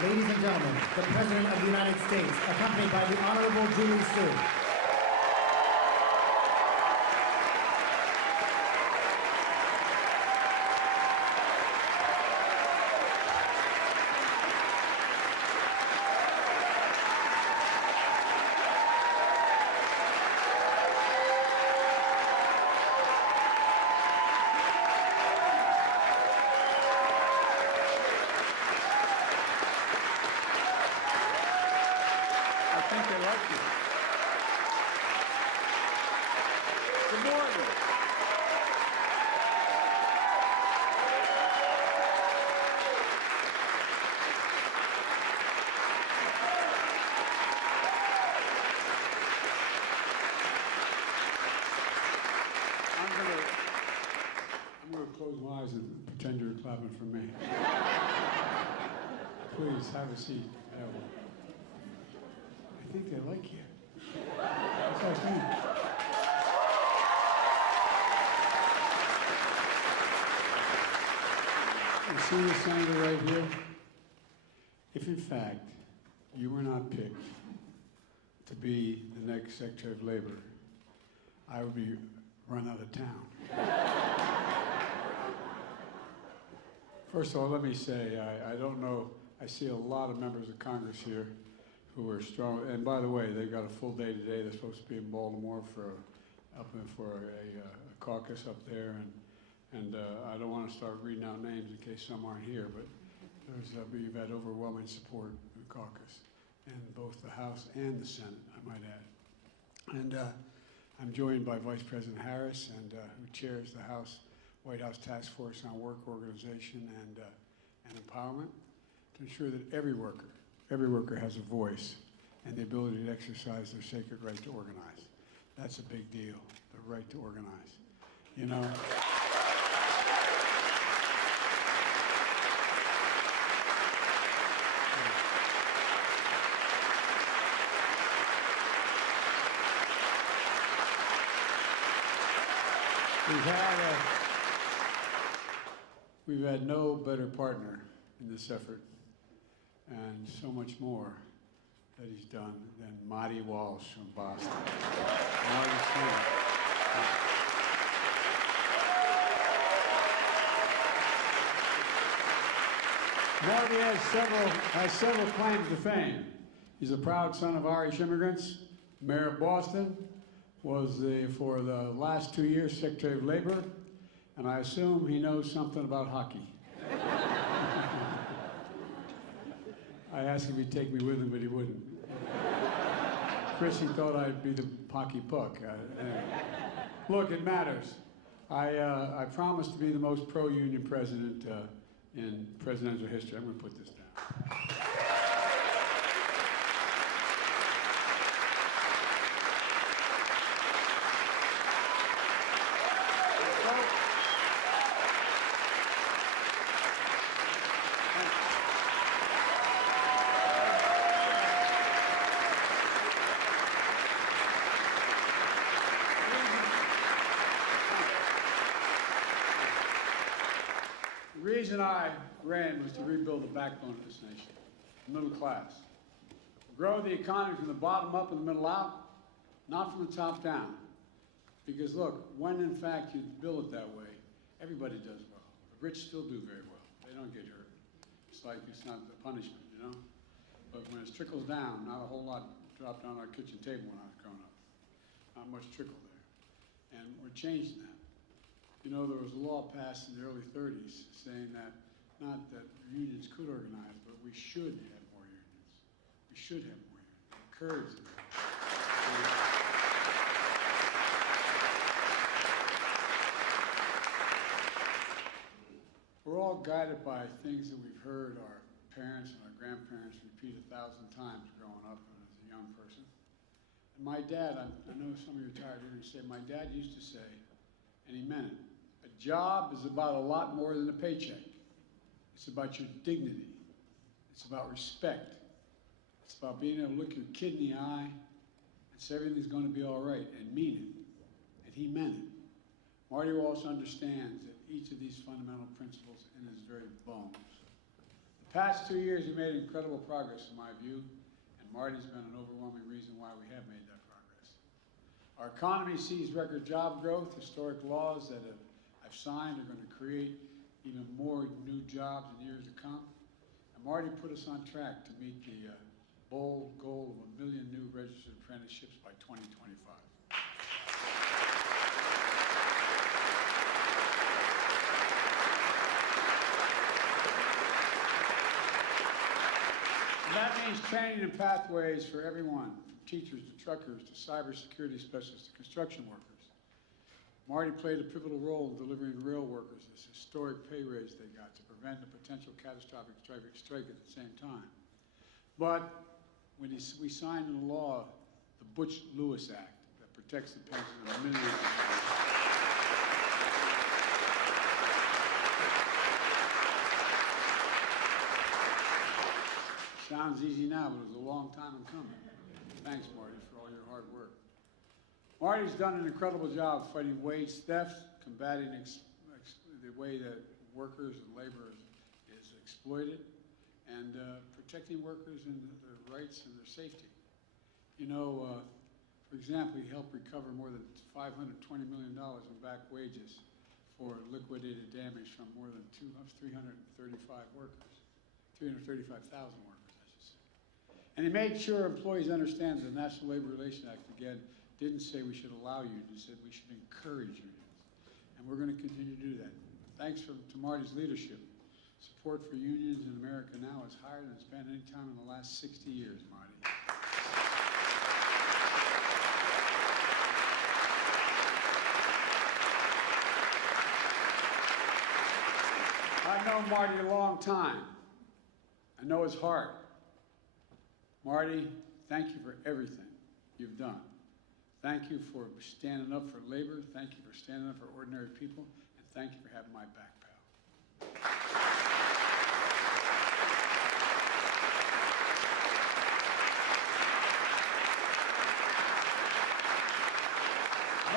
Ladies and gentlemen, the President of the United States, accompanied by the Honorable Julie Su. I'm going to close my eyes and pretend you're clapping for me. Please, have a seat. I think they like you. That's what I think. You see this senator right here? If in fact you were not picked to be the next Secretary of Labor, I would be run out of town. First of all, let me say, I don't know, I see a lot of members of Congress here who are strong, and by the way, they've got a full day today. They're supposed to be in Baltimore for a caucus up there, and I don't want to start reading out names in case some aren't here, but we've had overwhelming support in the caucus, in both the House and the Senate, I might add. And I'm joined by Vice President Harris, who chairs the White House Task Force on Work Organization and Empowerment, to ensure that every worker has a voice and the ability to exercise their sacred right to organize. That's a big deal, the right to organize. You know? We've had no better partner in this effort, and so much more that he's done than Marty Walsh from Boston. Marty has several claims to fame. He's a proud son of Irish immigrants, mayor of Boston, was for the last 2 years Secretary of Labor, and I assume he knows something about hockey. I asked if he'd take me with him, but he wouldn't. Chris, he thought I'd be the hockey puck. Look, it matters. I promised to be the most pro-union president in presidential history. I'm going to put this down. The reason I ran was to rebuild the backbone of this nation, the middle class. Grow the economy from the bottom up and the middle out, not from the top down. Because look, when in fact you build it that way, everybody does well. The rich still do very well. They don't get hurt. It's like it's not a punishment, you know? But when it trickles down, not a whole lot dropped on our kitchen table when I was growing up. Not much trickle there. And we're changing that. You know, there was a law passed in the early 30s saying that, not that unions could organize, but we should have more unions. We should have more unions. Encourage them. We're all guided by things that we've heard our parents and our grandparents repeat 1,000 times growing up and as a young person. And my dad, I know some of you retired here, say, my dad used to say, and he meant it, a job is about a lot more than a paycheck. It's about your dignity. It's about respect. It's about being able to look your kid in the eye and say everything's going to be all right and mean it. And he meant it. Marty Walsh understands that each of these fundamental principles in his very bones. The Past 2 years, we made incredible progress in my view, and Marty's been an overwhelming reason why we have made that progress. Our economy sees record job growth. Historic laws that I've signed are going to create even more new jobs in years to come. And Marty put us on track to meet the bold goal of 1 million new registered apprenticeships by 2025. And that means training and pathways for everyone, from teachers to truckers to cybersecurity specialists to construction workers. Marty played a pivotal role in delivering rail workers this historic pay raise they got to prevent a potential catastrophic strike at the same time. But when we signed into law the Butch-Lewis Act that protects the pension of millions of people. Sounds easy now, but it was a long time in coming. Thanks, Marty, for all your hard work. Marty's done an incredible job fighting wage theft, combating the way that workers and labor is exploited, and protecting workers and their rights and their safety. You know, for example, he helped recover more than $520 million in back wages for liquidated damage from more than 335 workers, 335,000 workers. And he made sure employees understand that the National Labor Relations Act, again, didn't say we should allow unions, it said we should encourage unions. And we're going to continue to do that. Thanks to Marty's leadership, support for unions in America now is higher than it's been any time in the last 60 years, Marty. I've known Marty a long time. I know his heart. Marty, thank you for everything you've done. Thank you for standing up for labor. Thank you for standing up for ordinary people. And thank you for having my back, pal.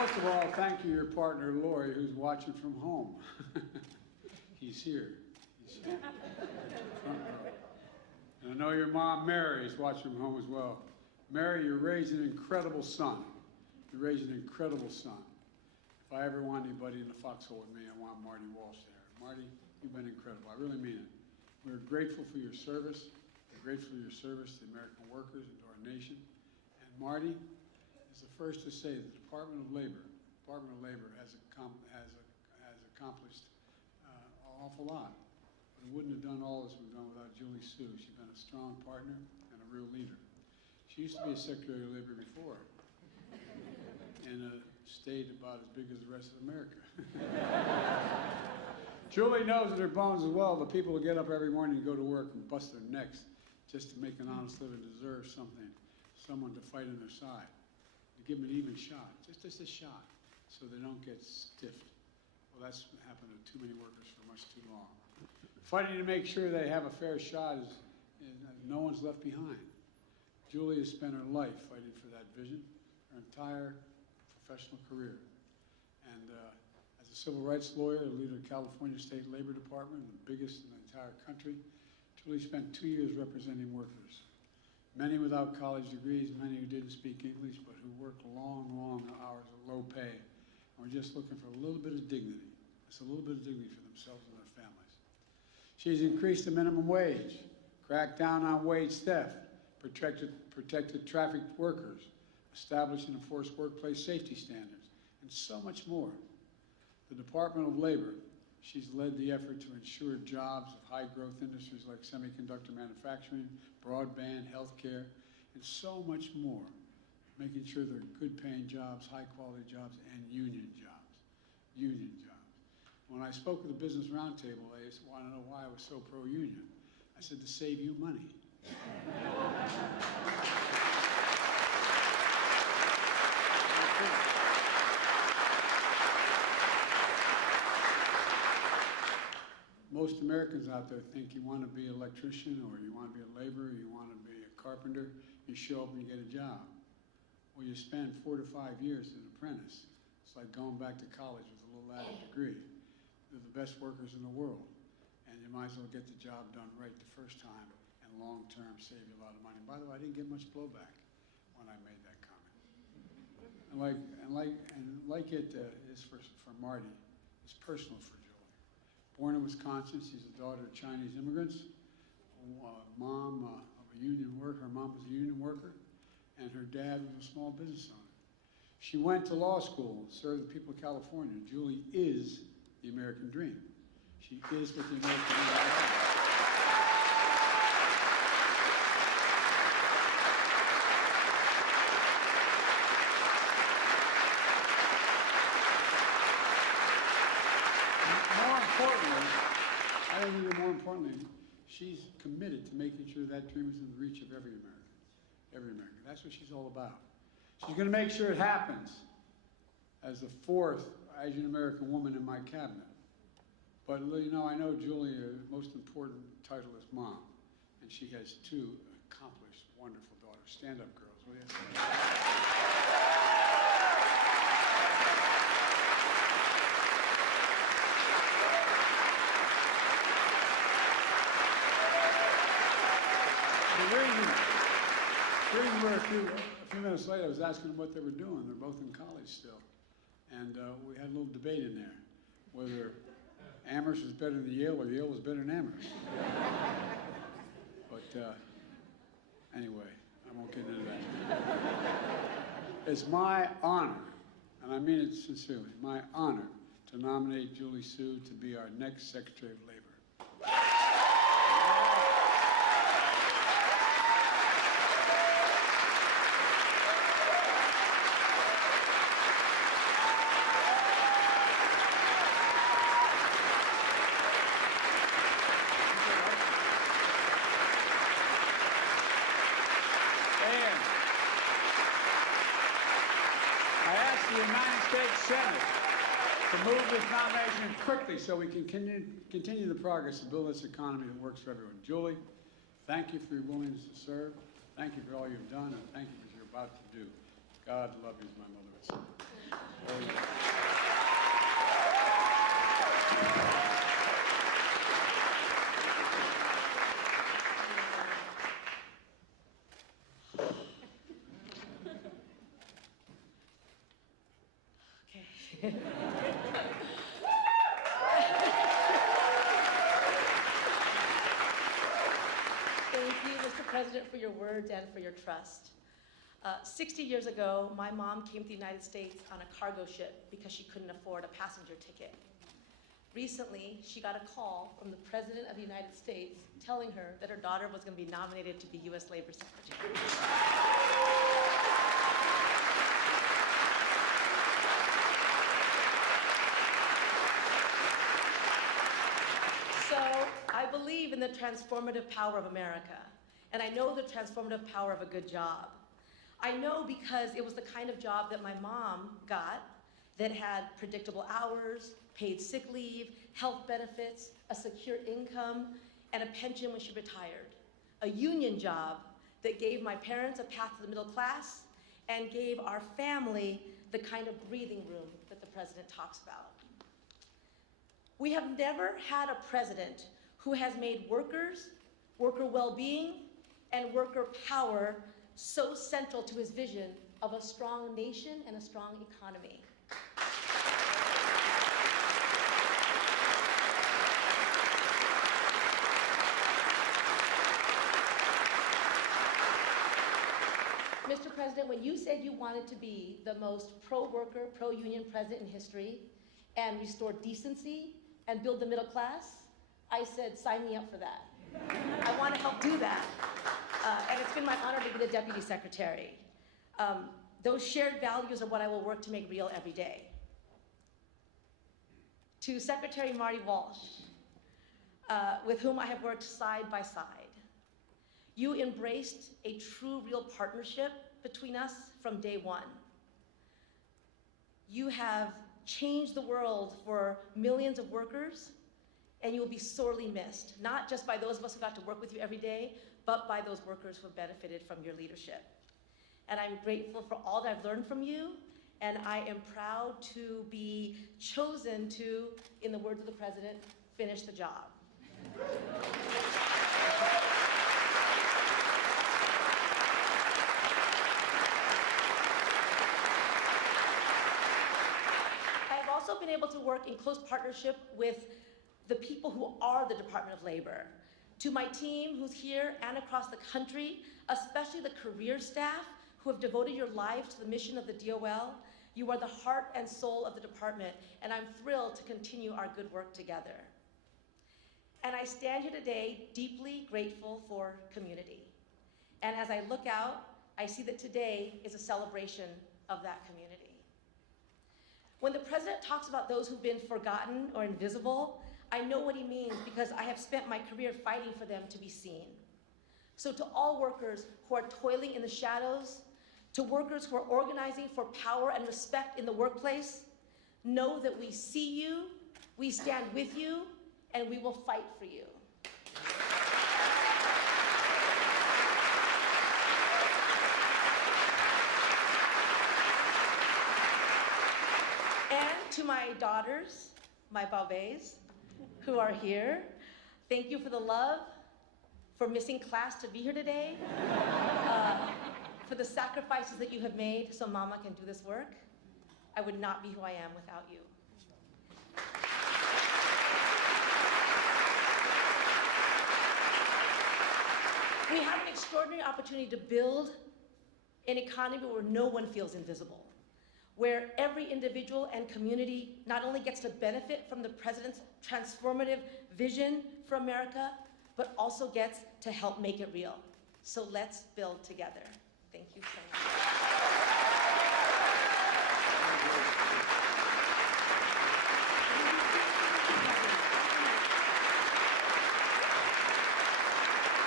Most of all, thank you, your partner, Lori, who's watching from home. He's here. He's here. Front row. And I know your mom, Mary, is watching from home as well. Mary, you raised an incredible son. You raised an incredible son. If I ever want anybody in the foxhole with me, I want Marty Walsh there. Marty, you've been incredible. I really mean it. We're grateful for your service. We're grateful for your service to the American workers and to our nation. And Marty is the first to say that the Department of Labor has accomplished an awful lot. But it wouldn't have done all this we've done without Julie Sue. She's been a strong partner and a real leader. She used to be a Secretary of Labor before in a state about as big as the rest of America. Julie knows in her bones as well the people who get up every morning and go to work and bust their necks just to make an honest living deserve something, someone to fight on their side, to give them an even shot, just a shot, so they don't get stiffed. Well, that's happened to too many workers for much too long. Fighting to make sure they have a fair shot is no one's left behind. Julie has spent her life fighting for that vision, her entire professional career. And as a civil rights lawyer, a leader of the California State Labor Department, the biggest in the entire country, Julie spent 2 years representing workers. Many without college degrees, many who didn't speak English, but who worked long, long hours at low pay, and were just looking for a little bit of dignity, just a little bit of dignity for themselves and their families. She's increased the minimum wage, cracked down on wage theft, protected trafficked workers, established and enforced workplace safety standards, and so much more. The Department of Labor, she's led the effort to ensure jobs of high-growth industries like semiconductor manufacturing, broadband, healthcare, and so much more, making sure they're good-paying jobs, high-quality jobs, and union jobs. Union jobs. When I spoke at the Business Roundtable, they wanted to know why I was so pro-union. I said, to save you money. Most Americans out there think you want to be an electrician, or you want to be a laborer, you want to be a carpenter, you show up and you get a job. Well, you spend 4 to 5 years as an apprentice. It's like going back to college with a little added degree. They're the best workers in the world. And you might as well get the job done right the first time and long-term save you a lot of money. By the way, I didn't get much blowback when I made that comment. And like it is for Marty, it's personal for Julie. Born in Wisconsin, she's the daughter of Chinese immigrants. Mom of a union worker. Her mom was a union worker, and her dad was a small business owner. She went to law school, served the people of California. Julie is the American dream. She is what the American dream is. I think even more importantly, she's committed to making sure that dream is in the reach of every American. Every American. That's what she's all about. She's going to make sure it happens as the 4th Asian American woman in my cabinet. But you know, I know Julia's most important title is mom, and she has 2 accomplished, wonderful daughters. Stand up, girls, will you? A few minutes later, I was asking them what they were doing. They're both in college still. And we had a little debate in there, whether Amherst was better than Yale or Yale was better than Amherst. But anyway, I won't get into that. It's my honor, and I mean it sincerely, my honor to nominate Julie Su to be our next Secretary of Labor. Senate to move this nomination quickly so we can continue the progress and build this economy that works for everyone. Julie, thank you for your willingness to serve. Thank you for all you've done, and thank you for what you're about to do. God love you, as my mother would say. President, for your words and for your trust. 60 years ago, my mom came to the United States on a cargo ship because she couldn't afford a passenger ticket. Recently, she got a call from the President of the United States telling her that her daughter was going to be nominated to be U.S. Labor Secretary. So I believe in the transformative power of America. And I know the transformative power of a good job. I know because it was the kind of job that my mom got that had predictable hours, paid sick leave, health benefits, a secure income, and a pension when she retired. A union job that gave my parents a path to the middle class and gave our family the kind of breathing room that the president talks about. We have never had a president who has made workers, worker well-being, and worker power so central to his vision of a strong nation and a strong economy. Mr. President, when you said you wanted to be the most pro-worker, pro-union president in history and restore decency and build the middle class, I said, sign me up for that. I want to help do that. And it's been my honor to be the Deputy Secretary. Those shared values are what I will work to make real every day. To Secretary Marty Walsh, with whom I have worked side by side, you embraced a true, real partnership between us from day one. You have changed the world for millions of workers, and you will be sorely missed, not just by those of us who got to work with you every day, but by those workers who have benefited from your leadership. And I'm grateful for all that I've learned from you, and I am proud to be chosen to, in the words of the president, finish the job. I have also been able to work in close partnership with the people who are the Department of Labor. To my team who's here and across the country, especially the career staff who have devoted your lives to the mission of the DOL, you are the heart and soul of the department, and I'm thrilled to continue our good work together. And I stand here today deeply grateful for community. And as I look out, I see that today is a celebration of that community. When the president talks about those who've been forgotten or invisible, I know what he means because I have spent my career fighting for them to be seen. So to all workers who are toiling in the shadows, to workers who are organizing for power and respect in the workplace, know that we see you, we stand with you, and we will fight for you. And to my daughters, my babes, who are here, thank you for the love, for missing class to be here today, for the sacrifices that you have made so Mama can do this work. I would not be who I am without you. We have an extraordinary opportunity to build an economy where no one feels invisible, where every individual and community not only gets to benefit from the president's transformative vision for America, but also gets to help make it real. So let's build together. Thank you so much.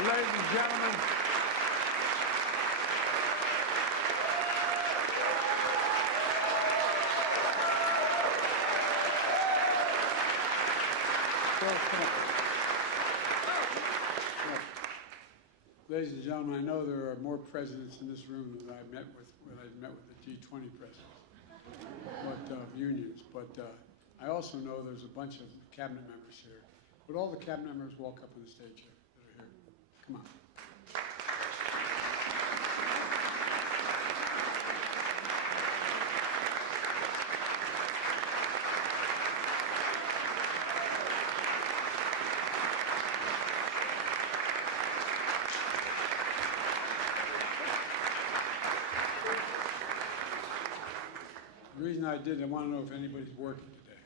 Ladies and gentlemen, ladies and gentlemen, I know there are more presidents in this room than I've met with the G20 presidents, unions. But I also know there's a bunch of cabinet members here. Would all the cabinet members walk up on the stage here that are here? Come on. The reason I did, I want to know if anybody's working today.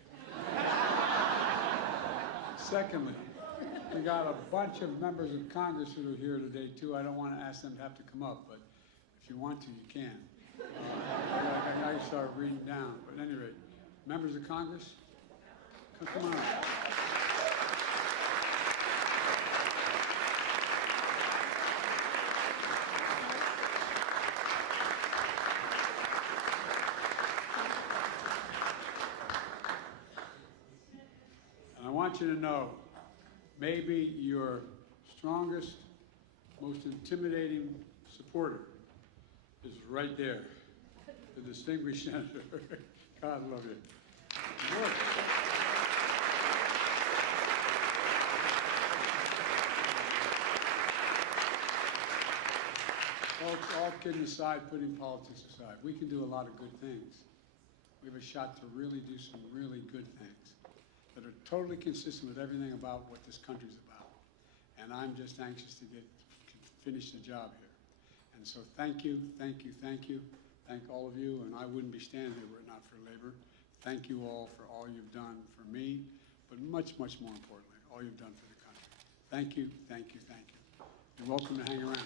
Secondly, we got a bunch of members of Congress who are here today too. I don't want to ask them to have to come up, but if you want to, you can. I can start reading down. But at any rate, members of Congress, come on up. I want you to know, maybe your strongest, most intimidating supporter is right there, the distinguished senator. God love you. Folks, all kidding aside, putting politics aside, we can do a lot of good things. We have a shot to really do some really good things that are totally consistent with everything about what this country's about. And I'm just anxious to finish the job here. And so thank you, thank you, thank you. Thank all of you, and I wouldn't be standing here were it not for labor. Thank you all for all you've done for me, but much, much more importantly, all you've done for the country. Thank you, thank you, thank you. You're welcome to hang around.